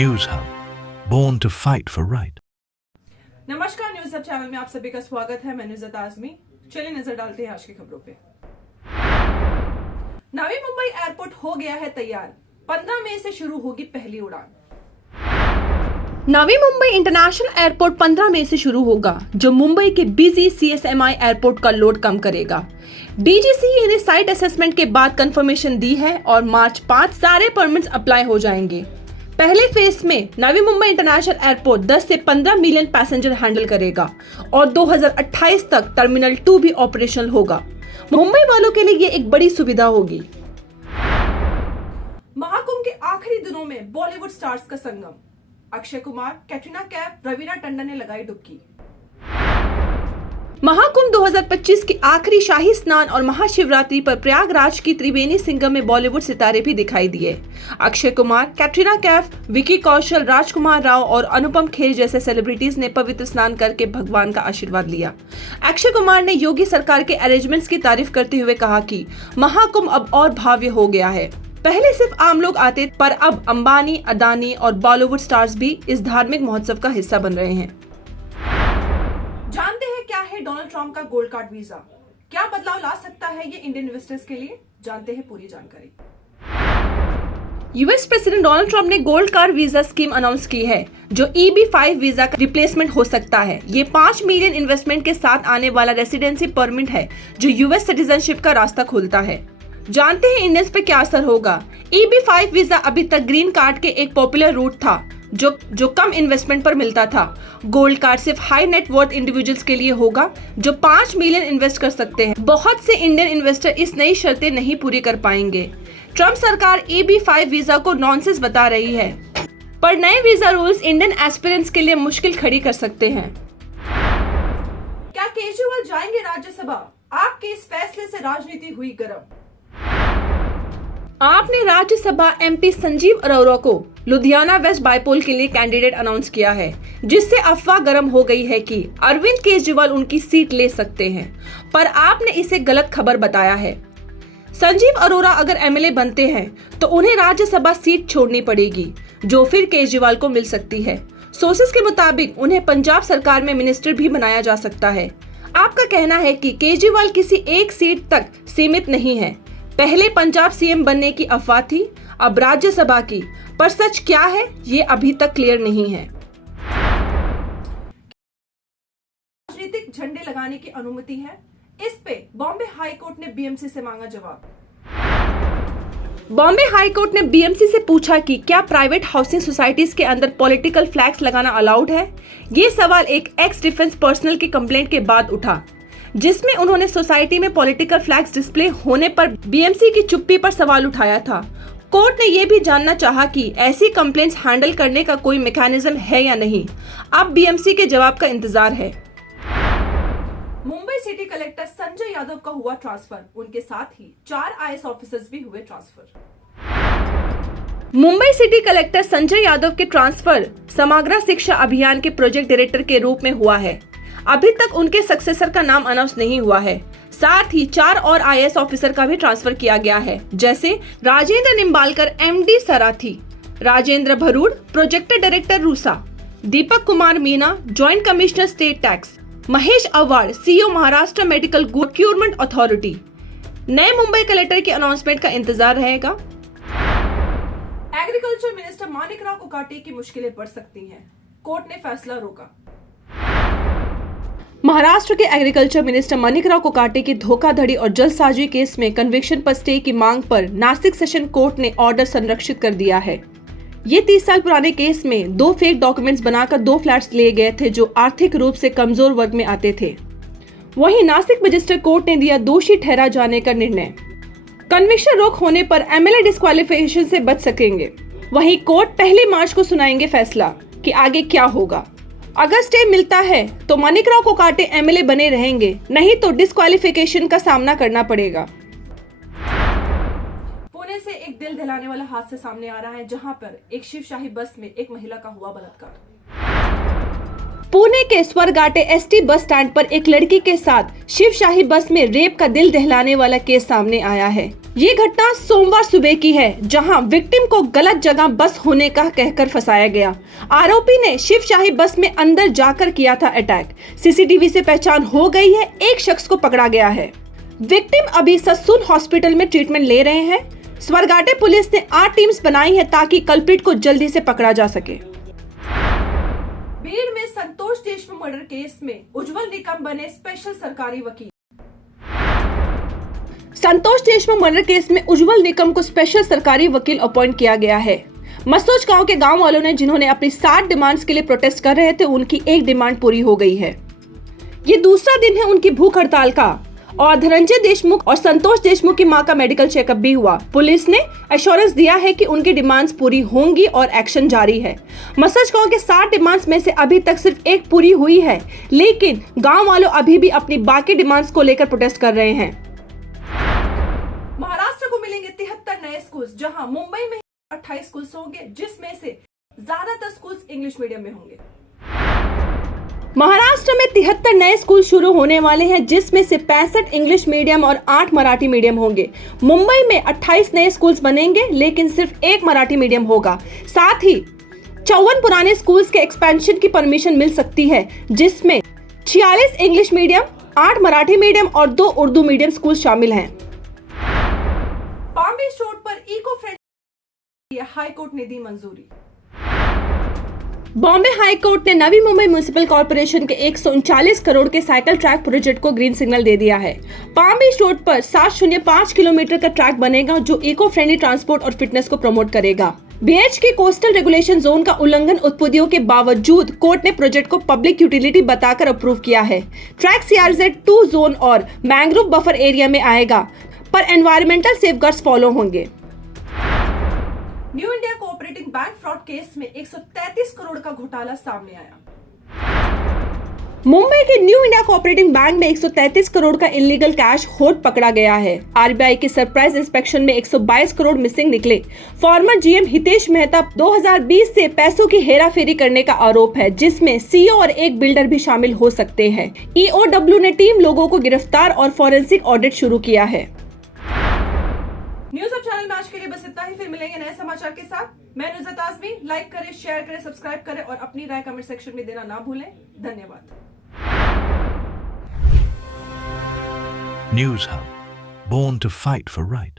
News Hub, born to fight for right. नमस्कार, news hub channel में आप सभी का स्वागत है। मैं नुज़त आज़मी। चलिए नजर डालते हैं आज की खबरों पे। नवी मुंबई एयरपोर्ट हो गया है तैयार, 15 मई से शुरू होगी पहली उड़ान। नवी मुंबई इंटरनेशनल एयरपोर्ट 15 मई से शुरू होगा, जो मुंबई के बिजी CSMI एयरपोर्ट का लोड कम करेगा। DGCA ने साइट असेसमेंट के बाद कंफर्मेशन दी है और मार्च 5 सारे परमिट्स अप्लाई हो जाएंगे। पहले फेज में नवी मुंबई इंटरनेशनल एयरपोर्ट 10 से 15 मिलियन पैसेंजर हैंडल करेगा और 2028 तक टर्मिनल 2 भी ऑपरेशनल होगा। मुंबई वालों के लिए ये एक बड़ी सुविधा होगी। महाकुंभ के आखिरी दिनों में बॉलीवुड स्टार्स का संगम, अक्षय कुमार, कैटरीना कैफ, रवीना टंडन ने लगाई डुबकी। महाकुंभ 2025 की आखिरी शाही स्नान और महाशिवरात्रि पर प्रयागराज की त्रिवेणी संगम में बॉलीवुड सितारे भी दिखाई दिए। अक्षय कुमार, कैटरीना कैफ, विकी कौशल, राजकुमार राव और अनुपम खेर जैसे सेलिब्रिटीज ने पवित्र स्नान करके भगवान का आशीर्वाद लिया। अक्षय कुमार ने योगी सरकार के अरेंजमेंट्स की तारीफ करते हुए कहा कि महाकुंभ अब और भव्य हो गया है। पहले सिर्फ आम लोग आते, पर अब अंबानी, अदानी और बॉलीवुड स्टार्स भी इस धार्मिक महोत्सव का हिस्सा बन रहे हैं। जानते हैं क्या है डोनाल्ड ट्रंप का गोल्ड कार्ड वीजा, क्या बदलाव ला सकता है ये इंडियन इन्वेस्टर्स के लिए? जानते हैं पूरी जानकारी। यूएस प्रेसिडेंट डोनाल्ड ट्रंप ने gold card visa scheme announce की है, जो EB-5 वीजा का रिप्लेसमेंट हो सकता है। ये 5 मिलियन इन्वेस्टमेंट के साथ आने वाला रेसिडेंसी परमिट है, जो यूएस सिटीजनशिप का रास्ता खोलता है। जानते हैं इंडियंस पे क्या असर होगा। EB-5 वीजा अभी तक ग्रीन कार्ड के एक पॉपुलर रूट था, जो कम इन्वेस्टमेंट पर मिलता था। गोल्ड कार्ड सिर्फ हाई नेट वर्थ इंडिविजुअल्स के लिए होगा, जो 5 मिलियन इन्वेस्ट कर सकते हैं। बहुत से इंडियन इन्वेस्टर इस नई शर्तें नहीं पूरी कर पाएंगे। ट्रंप सरकार EB-5 वीजा को नॉनसेंस बता रही है, पर नए वीजा रूल्स इंडियन एस्पिरेंट्स के लिए मुश्किल खड़ी कर सकते हैं। क्या केजरीवाल जाएंगे राज्यसभा? आपके इस फैसले से राजनीति हुई गर्म। आपने राज्यसभा MP संजीव अरोड़ा को लुधियाना वेस्ट बाईपोल के लिए कैंडिडेट अनाउंस किया है, जिससे अफवाह गर्म हो गई है कि अरविंद केजरीवाल उनकी सीट ले सकते हैं, पर आपने इसे गलत खबर बताया है। संजीव अरोड़ा अगर MLA बनते हैं तो उन्हें राज्यसभा सीट छोड़नी पड़ेगी, जो फिर केजरीवाल को मिल सकती है। सोर्सेस के मुताबिक उन्हें पंजाब सरकार में मिनिस्टर भी बनाया जा सकता है। आपका कहना है कि केजरीवाल किसी एक सीट तक सीमित नहीं है। पहले पंजाब CM बनने की अफवाह थी, अब राज्यसभा की, पर सच क्या है ये अभी तक क्लियर नहीं है। राजनीतिक झंडे लगाने की अनुमति है, इस पे बॉम्बे हाई कोर्ट ने BMC से मांगा जवाब। बॉम्बे हाई कोर्ट ने BMC से पूछा कि क्या प्राइवेट हाउसिंग सोसाइटीज के अंदर पॉलिटिकल फ्लैग्स लगाना अलाउड है। ये सवाल एक एक्स डिफेंस पर्सनल की कंप्लेंट के बाद उठा, जिसमें उन्होंने सोसाइटी में पॉलिटिकल फ्लैग्स डिस्प्ले होने पर BMC की चुप्पी पर सवाल उठाया था। कोर्ट ने यह भी जानना चाहा कि ऐसी कंप्लेंट्स हैंडल करने का कोई मैकेनिज्म है या नहीं। अब BMC के जवाब का इंतजार है। मुंबई सिटी कलेक्टर संजय यादव का हुआ ट्रांसफर, उनके साथ ही 4 IAS ऑफिसर्स भी हुए transfer. Mumbai city collector Sanjay Yadav के ट्रांसफर समग्र शिक्षा अभियान के प्रोजेक्ट डायरेक्टर के रूप में हुआ है। अभी तक उनके सक्सेसर का नाम अनाउंस नहीं हुआ है। साथ ही 4 और IAS ऑफिसर का भी ट्रांसफर किया गया है, जैसे Rajendra Nimbalkar MD SARATHI, Rajendra Bharud project director RUSA, Deepak Kumar Meena joint commissioner state tax, Mahesh Aware CEO Maharashtra medical procurement authority. नए मुंबई कलेक्टर के अनाउंसमेंट का इंतजार रहेगा। एग्रीकल्चर मिनिस्टर मानिक राव कोकाटे की मुश्किलें बढ़ सकती हैं, कोर्ट ने फैसला रोका। महाराष्ट्र के एग्रीकल्चर मिनिस्टर मानिक राव कोकाटे की धोखाधड़ी और जलसाजी केस में कन्विक्शन पर स्टे की मांग पर नासिक सेशन कोर्ट ने ऑर्डर संरक्षित कर दिया है। ये 30 साल पुराने केस में 2 फेक डॉक्यूमेंट्स बनाकर 2 फ्लैट्स लिए गए थे, जो आर्थिक रूप से कमजोर वर्ग में आते थे। वहीं नासिक मजिस्ट्रेट कोर्ट ने दिया दोषी ठहरा जाने का निर्णय। कन्विक्शन रोक होने पर MLA डिस्क्वालिफिकेशन से बच सकेंगे। वहीं कोर्ट 1 मार्च को सुनाएंगे फैसला कि आगे क्या होगा। अगर स्टे मिलता है तो मानिक राव कोकाटे MLA बने रहेंगे, नहीं तो डिस्क्वालिफिकेशन का सामना करना पड़ेगा। पुणे से एक दिल दहलाने वाला हादसा सामने आ रहा है, जहां पर एक शिवशाही बस में एक महिला का हुआ बलात्कार। पुणे के स्वरघाटे ST बस स्टैंड पर एक लड़की के साथ शिवशाही बस में रेप का दिल दहलाने वाला केस सामने आया है। ये घटना सोमवार सुबह की है, जहां विक्टिम को गलत जगह बस होने का कहकर फंसाया गया। आरोपी ने शिवशाही बस में अंदर जाकर किया था अटैक। सीसीटीवी से पहचान हो गई है, एक शख्स को पकड़ा गया है। विक्टिम अभी ससून हॉस्पिटल में ट्रीटमेंट ले रहे हैं। स्वरगाटे पुलिस ने 8 टीम्स बनाई है ताकि कल्प्रिट को जल्दी से पकड़ा जा सके। भीड़ में संतोष देशमुख मर्डर केस में उज्जवल निकम बने स्पेशल सरकारी वकील। संतोष देशमुख मर्डर केस में उज्जवल निकम को स्पेशल सरकारी वकील अपॉइंट किया गया है। मसोज गांव के गांव वालों ने जिन्होंने अपनी 60 डिमांड्स के लिए प्रोटेस्ट कर रहे थे, उनकी एक डिमांड पूरी हो गई है। ये दूसरा दिन है उनकी भूख हड़ताल का। और धनंजय देशमुख और संतोष देशमुख की मां का मेडिकल चेकअप भी हुआ। पुलिस ने एश्योरेंस दिया है कि उनकी डिमांड्स पूरी होंगी और एक्शन जारी है। मसोज गांव के 60 डिमांड्स में से अभी तक सिर्फ एक पूरी हुई है, लेकिन गांव वालों अभी भी अपनी बाकी डिमांड्स को लेकर प्रोटेस्ट कर रहे हैं। महाराष्ट्र को मिलेंगे 73 नए स्कूल्स, जहां मुंबई में 28 स्कूल्स होंगे, जिसमें से ज्यादातर स्कूल्स इंग्लिश मीडियम में होंगे। महाराष्ट्र में 73 नए स्कूल शुरू होने वाले हैं, जिसमें से 65 इंग्लिश मीडियम और 8 मराठी मीडियम होंगे। मुंबई में 28 नए स्कूल्स बनेंगे, लेकिन सिर्फ एक मराठी मीडियम होगा। साथ ही 54 पुराने स्कूल्स के एक्सपेंशन की परमिशन मिल सकती है, जिसमें 46 इंग्लिश मीडियम, 8 मराठी मीडियम और 2 उर्दू मीडियम स्कूल शामिल हैं। पाम बीच रोड पर इको फ्रेंडली हाई कोर्ट ने दी मंजूरी। बॉम्बे हाई कोर्ट ने नवी मुंबई म्युनिसिपल कॉर्पोरेशन के 139 करोड़ के साइकिल ट्रैक प्रोजेक्ट को ग्रीन सिग्नल दे दिया है। पाम बीच रोड पर 705 किलोमीटर का ट्रैक बनेगा, जो इको फ्रेंडली ट्रांसपोर्ट और फिटनेस को प्रमोट करेगा। बीएच के कोस्टल रेगुलेशन जोन का उल्लंघन उत्पत्तियों के बावजूद कोर्ट ने प्रोजेक्ट को पब्लिक यूटिलिटी बताकर अप्रूव किया है। ट्रैक CRZ2 जोन और मैंग्रोव बफर एरिया में आएगा, पर एनवायरमेंटल सेफगार्ड्स फॉलो होंगे। New India cooperative bank fraud case में 133 करोड़ का घोटाला सामने आया। मुंबई के न्यू इंडिया कोऑपरेटिव बैंक में 133 करोड़ का इलीगल कैश होल्ड पकड़ा गया है। आरबीआई के सरप्राइज इंस्पेक्शन में 122 करोड़ मिसिंग निकले। फॉर्मर जीएम हितेश मेहता 2020 से पैसों की हेराफेरी करने का आरोप है, जिसमें सीईओ और एक बिल्डर भी शामिल हो सकते हैं। ईओडब्ल्यू ने टीम लोगों को गिरफ्तार और फॉरेंसिक ऑडिट शुरू किया है। न्यूज अब चैनल में आज के लिए बस इतना ही। फिर मिलेंगे नए समाचार के साथ। मैं नुज़रत आज़मी। लाइक करें, शेयर करें, सब्सक्राइब करें और अपनी राय कमेंट सेक्शन में देना ना भूलें। धन्यवाद। News Hub, born to fight for right.